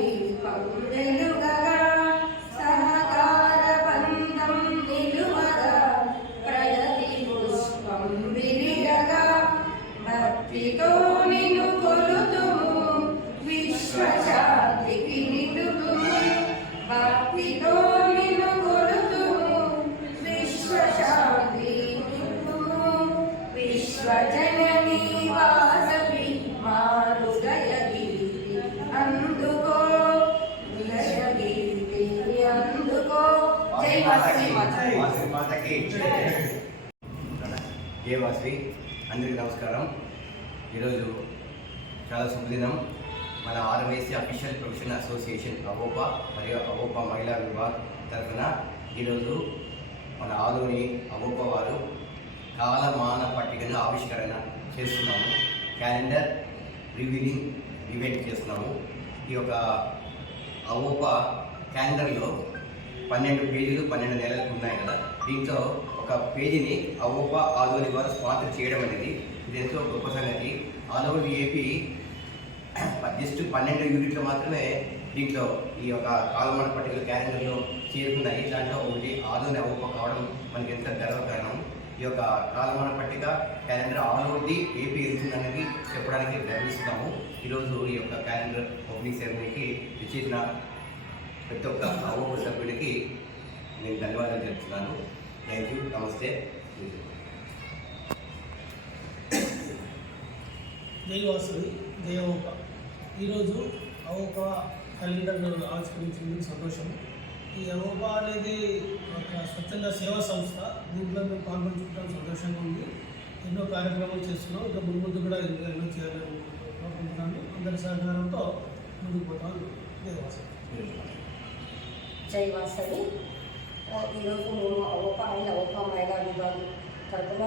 Thank you. మాతకి. జయ వాసవి అందరికీ నమస్కారం. ఈరోజు చాలా శుభదినం. మన RYC official professional association Avopa మరియు అవోపా మహిళా విభాగ్ తరఫున ఈరోజు మన ఆలోని అవోపా వారు కాలమాన పట్టికను ఆవిష్కరణ చేస్తున్నాము. క్యాలెండర్ రివీలింగ్ ఈవెంట్ చేస్తున్నాము. ఈ యొక్క అవోపా క్యాలెండర్లో పన్నెండు పేజీలు పన్నెండు నెలలకు ఉన్నాయి కదా. దీంట్లో ఒక పేజీని అవోప ఆలోని వారు స్పాన్సర్ చేయడం అనేది ఇది ఎంతో గొప్ప సంగతి. ఆల్ ఏపీ జస్ట్ పన్నెండు యూనిట్లు మాత్రమే దీంట్లో ఈ యొక్క కాలమాన పట్టికల క్యాలెండర్లో చేరుకున్నాయి. దాంట్లో ఒకటి ఆదోని అవోప కావడం మనకి ఎంత గర్వకారణం. ఈ యొక్క కాలమాన పట్టిక calendar all over the AP వెళ్తుందనేది చెప్పడానికి ప్రయత్నిస్తున్నాము. ఈరోజు ఈ యొక్క క్యాలెండర్ ఓపెనింగ్ సెరమనీకి విచ్చేసిన ప్రతి ఒక్క అవోప సభ్యుడికి నేను ధన్యవాదాలు తెలుపుతున్నాను థ్యాంక్ యూ నమస్తే జయ ఓక ఈరోజు అవోక క్యాలెండర్ ఆవిష్కరించినందుకు సంతోషం. ఈ అవోక అనేది ఒక స్వచ్ఛంద సేవా సంస్థ. దీంట్లో మేము పాల్గొంచుకోవడం సంతోషంగా ఉంది. ఎన్నో కార్యక్రమాలు చేస్తున్నాం. ఇంకా ముందు ముందు కూడా ఇంకా ఎన్నో చేయాలని కోరుకుంటున్నాను. అందరి సహకారంతో ముందుకు పోతాను. జై వాసవి. జై వాసవి. ఈరోజు మేము అవోపా అండ్ అవోపా మహిళా విభాగం తరఫున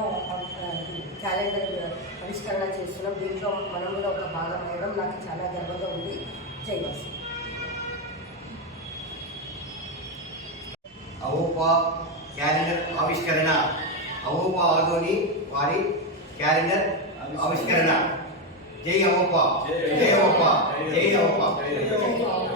క్యాలెండర్ ఆవిష్కరణ చేస్తున్నాం. దీంట్లో మనం కూడా ఒక భాగం అవ్వడం నాకు చాలా గర్వంగా ఉంది. జై వాసవి. అవోపా క్యాలెండర్ ఆవిష్కరణ. అవోపా ఆదోని వారి క్యాలెండర్ ఆవిష్కరణ. జై అవోపా. జై అవోపా. జై అవోపా.